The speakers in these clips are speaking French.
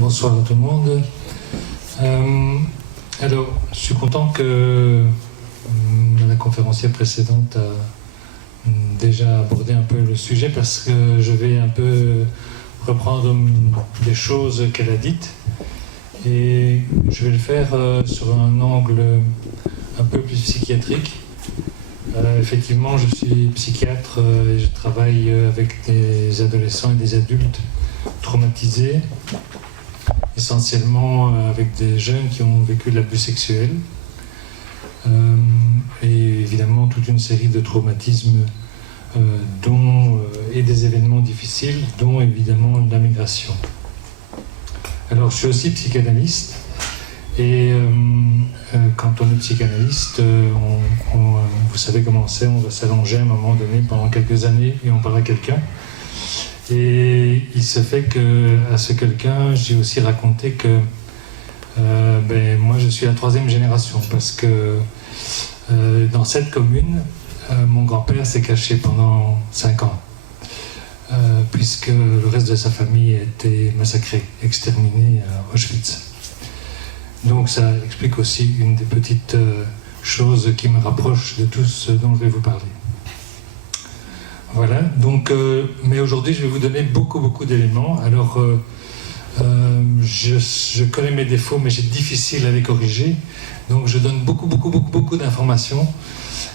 Bonsoir à tout le monde. Alors, je suis content que la conférencière précédente a déjà abordé un peu le sujet parce que je vais un peu reprendre des choses qu'elle a dites et je vais le faire sur un angle un peu plus psychiatrique. Effectivement, je suis psychiatre et je travaille avec des adolescents et des adultes traumatisés, essentiellement avec des jeunes qui ont vécu de l'abus sexuel et évidemment toute une série de traumatismes et des événements difficiles, dont évidemment la migration. Alors je suis aussi psychanalyste et quand on est psychanalyste, vous savez comment c'est, on va s'allonger à un moment donné pendant quelques années et on parle à quelqu'un. Et il se fait qu'à ce quelqu'un, j'ai aussi raconté que moi je suis la 3e génération parce que dans cette commune, mon grand-père s'est caché pendant 5 ans puisque le reste de sa famille a été massacré, exterminé à Auschwitz. Donc ça explique aussi une des petites choses qui me rapprochent de tout ce dont je vais vous parler. Voilà, donc, mais aujourd'hui je vais vous donner beaucoup d'éléments. Alors, je connais mes défauts, mais c'est difficile à les corriger. Donc je donne beaucoup d'informations.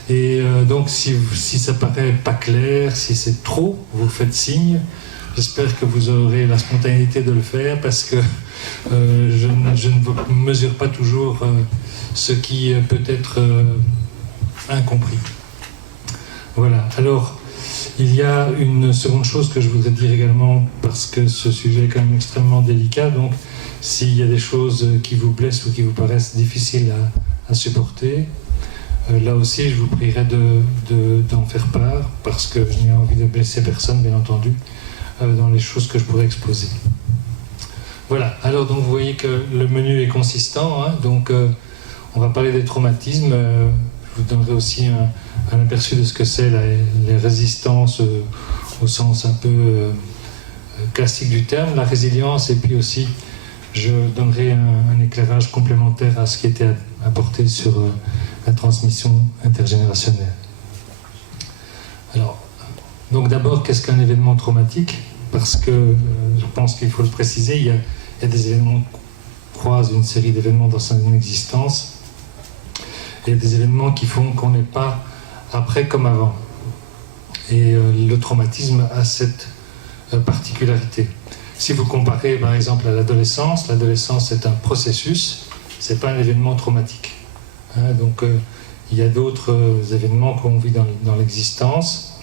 Et donc si ça paraît pas clair, si c'est trop, vous faites signe. J'espère que vous aurez la spontanéité de le faire parce que je ne mesure pas toujours ce qui peut être incompris. Voilà, alors il y a une seconde chose que je voudrais dire également parce que ce sujet est quand même extrêmement délicat, donc s'il y a des choses qui vous blessent ou qui vous paraissent difficiles à supporter, là aussi je vous prierai d'en faire part parce que je n'ai envie de blesser personne, bien entendu, dans les choses que je pourrais exposer. Voilà, alors donc vous voyez que le menu est consistant, hein, donc on va parler des traumatismes. Je vous donnerai aussi un aperçu de ce que c'est les résistances au sens un peu classique du terme, la résilience, et puis aussi je donnerai un éclairage complémentaire à ce qui était apporté sur la transmission intergénérationnelle. Alors, donc d'abord, qu'est-ce qu'un événement traumatique? Parce que je pense qu'il faut le préciser, il y a des événements qui croisent une série d'événements dans son existence. Il y a des événements qui font qu'on n'est pas après comme avant. Et le traumatisme a cette particularité. Si vous comparez par exemple à l'adolescence est un processus, c'est pas un événement traumatique. Hein, donc il y a d'autres événements qu'on vit dans l'existence.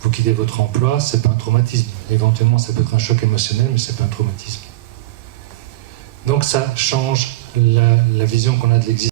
Vous quittez votre emploi, c'est pas un traumatisme. Éventuellement ça peut être un choc émotionnel, mais c'est pas un traumatisme. Donc ça change la vision qu'on a de l'existence.